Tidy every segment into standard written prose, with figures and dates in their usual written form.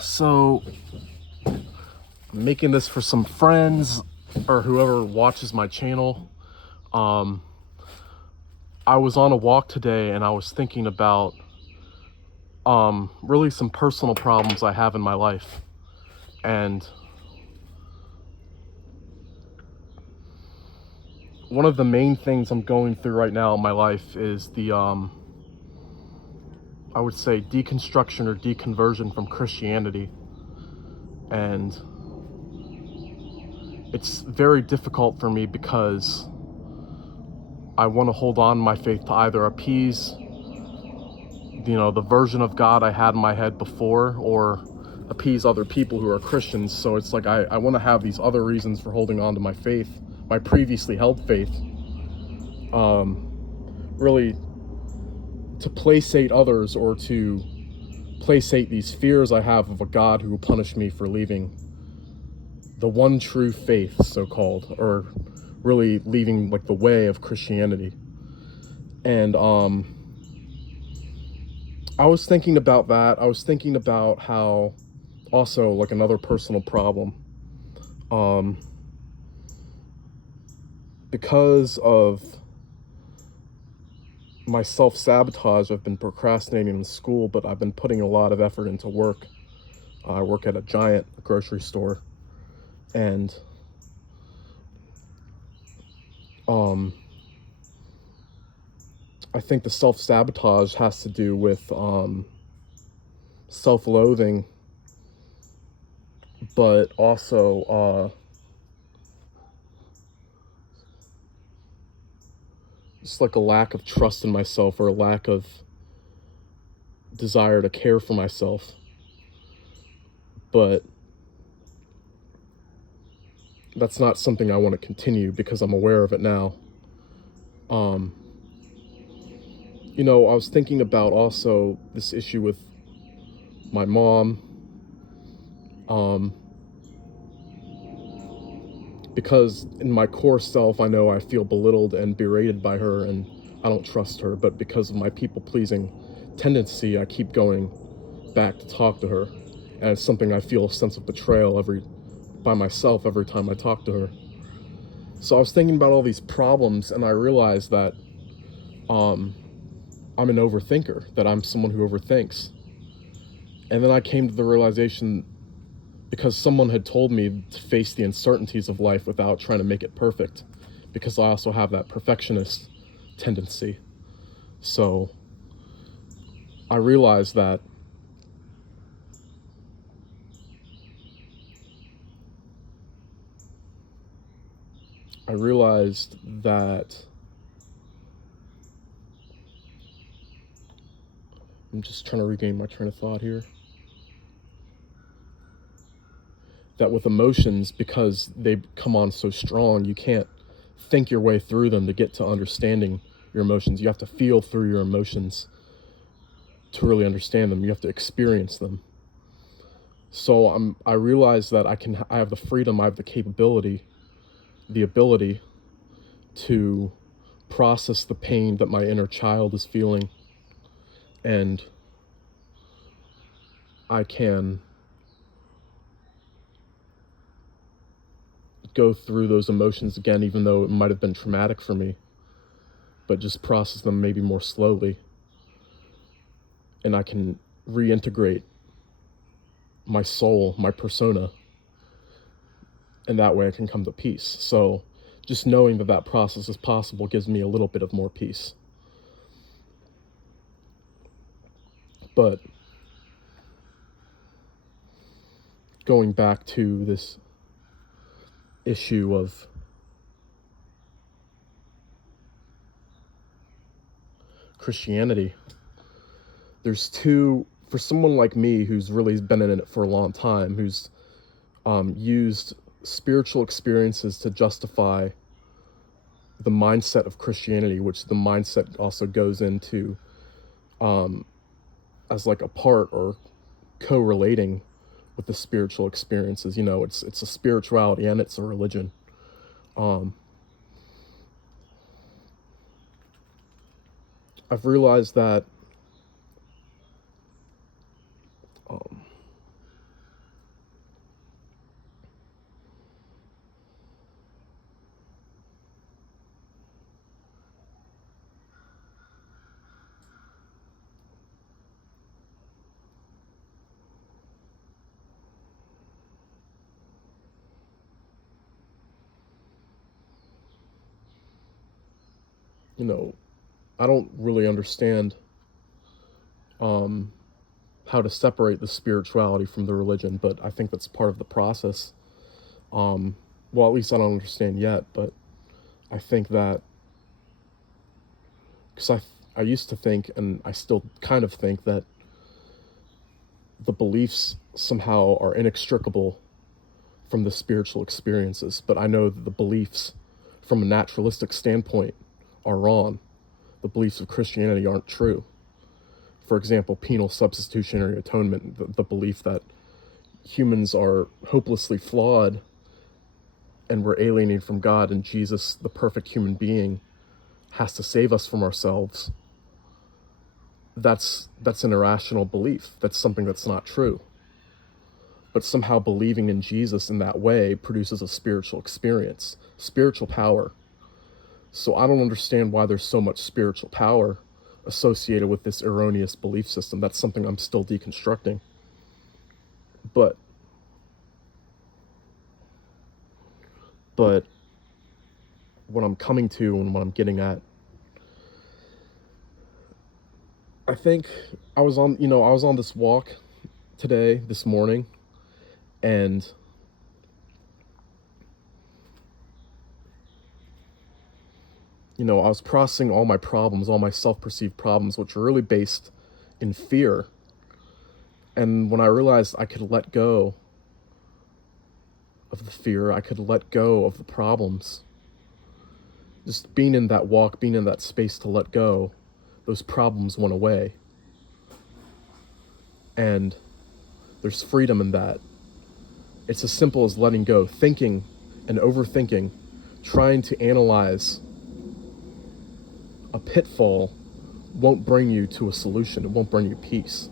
So I'm making this for some friends or whoever watches my channel. I was on a walk today and I was thinking about really some personal problems I have in my life. And one of the main things I'm going through right now in my life is the I would say deconstruction or deconversion from Christianity. And it's very difficult for me because I want to hold on to my faith to either appease, the version of God I had in my head before, or appease other people who are Christians. So it's like I want to have these other reasons for holding on to my faith, my previously held faith, really to placate others or to placate these fears I have of a God who will punish me for leaving the one true faith, so-called, or really leaving like the way of Christianity. And I was thinking about that. I was thinking about how also like another personal problem, because of my self-sabotage, I've been procrastinating in school, but I've been putting a lot of effort into work. I work at a giant grocery store, and I think the self-sabotage has to do with self-loathing, but also just like a lack of trust in myself, or a lack of desire to care for myself. But that's not something I want to continue because I'm aware of it now. I was thinking about also this issue with my mom, because in my core self, I know I feel belittled and berated by her, and I don't trust her, but because of my people-pleasing tendency, I keep going back to talk to her, and it's something I feel a sense of betrayal by myself every time I talk to her. So I was thinking about all these problems, and I realized that I'm an overthinker, that I'm someone who overthinks. And then I came to the realization, because someone had told me to face the uncertainties of life without trying to make it perfect, because I also have that perfectionist tendency. So I realized that I'm just trying to regain my train of thought here. That with emotions, because they come on so strong, you can't think your way through them to get to understanding your emotions. You have to feel through your emotions to really understand them. You have to experience them. So I realize that I have the freedom, I have the capability, the ability to process the pain that my inner child is feeling, and I can go through those emotions again, even though it might have been traumatic for me, but just process them maybe more slowly, and I can reintegrate my soul, my persona, and that way I can come to peace. So just knowing that process is possible gives me a little bit of more peace. But going back to this issue of Christianity, for someone like me who's really been in it for a long time, who's used spiritual experiences to justify the mindset of Christianity, which the mindset also goes into as like a part or correlating with the spiritual experiences. It's a spirituality and it's a religion. I've realized that you know, I don't really understand how to separate the spirituality from the religion, but I think that's part of the process. Well, at least I don't understand yet, but I think that, because I used to think, and I still kind of think, that the beliefs somehow are inextricable from the spiritual experiences, but I know that the beliefs from a naturalistic standpoint are wrong. The beliefs of Christianity aren't true. For example, penal substitutionary atonement, the belief that humans are hopelessly flawed and we're alienated from God, and Jesus, the perfect human being, has to save us from ourselves. That's an irrational belief. That's something that's not true. But somehow believing in Jesus in that way produces a spiritual experience, spiritual power. So I don't understand why there's so much spiritual power associated with this erroneous belief system. That's something I'm still deconstructing. But what I'm coming to and what I'm getting at, I think I was on this walk today, this morning, and I was processing all my problems, all my self-perceived problems, which are really based in fear. And when I realized I could let go of the fear, I could let go of the problems, just being in that walk, being in that space to let go, those problems went away. And there's freedom in that. It's as simple as letting go. Thinking and overthinking, trying to analyze a pitfall won't bring you to a solution. It won't bring you peace.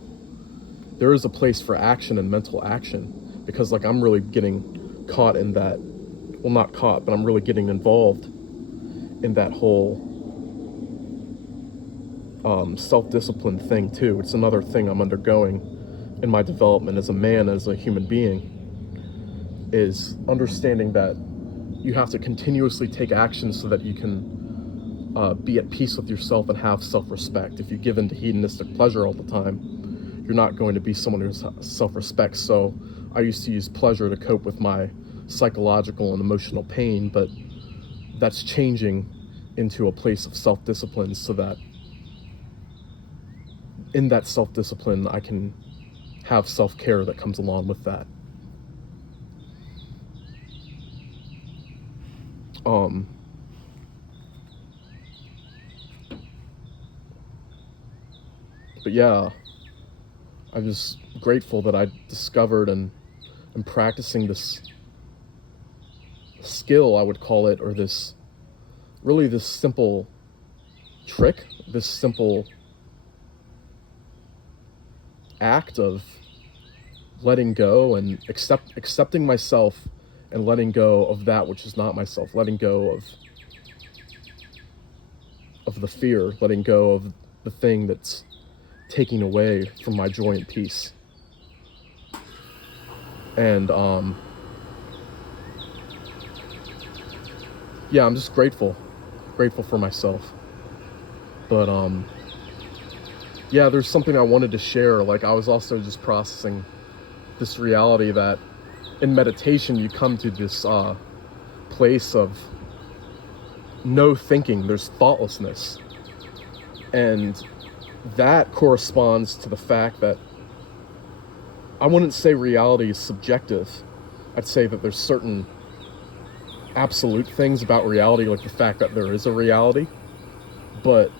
There is a place for action and mental action, because I'm really getting caught in that, well, not caught, but I'm really getting involved in that whole self-discipline thing too. It's another thing I'm undergoing in my development as a man, as a human being, is understanding that you have to continuously take action so that you can be at peace with yourself and have self-respect. If you give in to hedonistic pleasure all the time, you're not going to be someone who has self-respect. So I used to use pleasure to cope with my psychological and emotional pain, but that's changing into a place of self-discipline, so that in that self-discipline I can have self-care that comes along with that. But yeah, I'm just grateful that I discovered and am practicing this skill, I would call it, or this simple trick, this simple act of letting go and accepting myself, and letting go of that which is not myself, letting go of the fear, letting go of the thing that's taking away from my joy and peace. And yeah, I'm just grateful for myself. But yeah, there's something I wanted to share. I was also just processing this reality that in meditation you come to this place of no thinking. There's thoughtlessness, and that corresponds to the fact that I wouldn't say reality is subjective. I'd say that there's certain absolute things about reality, like the fact that there is a reality. But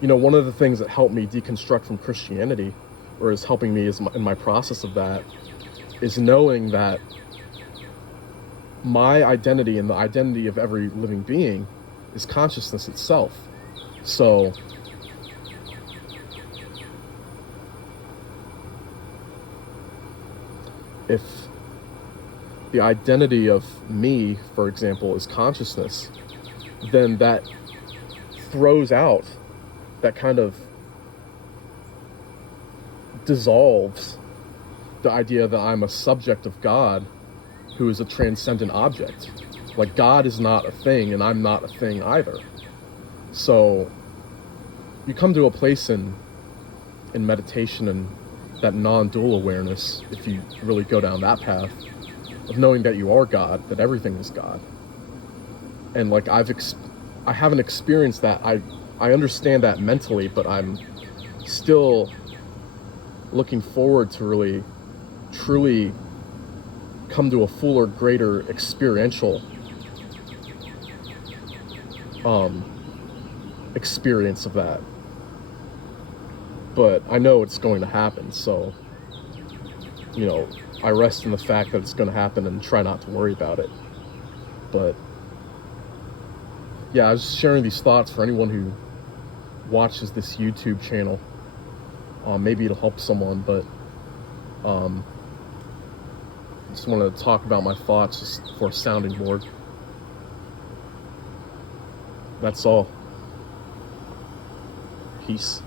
one of the things that helped me deconstruct from Christianity, or is helping me in my process of that, is knowing that my identity and the identity of every living being is consciousness itself. So if the identity of me, for example, is consciousness, then that throws out, that kind of dissolves the idea that I'm a subject of God who is a transcendent object. God is not a thing, and I'm not a thing either. So you come to a place in meditation and that non-dual awareness, if you really go down that path of knowing that you are God, that everything is God. And like I haven't experienced that. I understand that mentally, but I'm still looking forward to really truly come to a fuller, greater experiential experience of that. But I know it's going to happen, so you know, I rest in the fact that it's going to happen and try not to worry about it. But yeah, I was just sharing these thoughts for anyone who watches this YouTube channel. Maybe it'll help someone, but just wanted to talk about my thoughts just for a sounding board. That's all. Peace.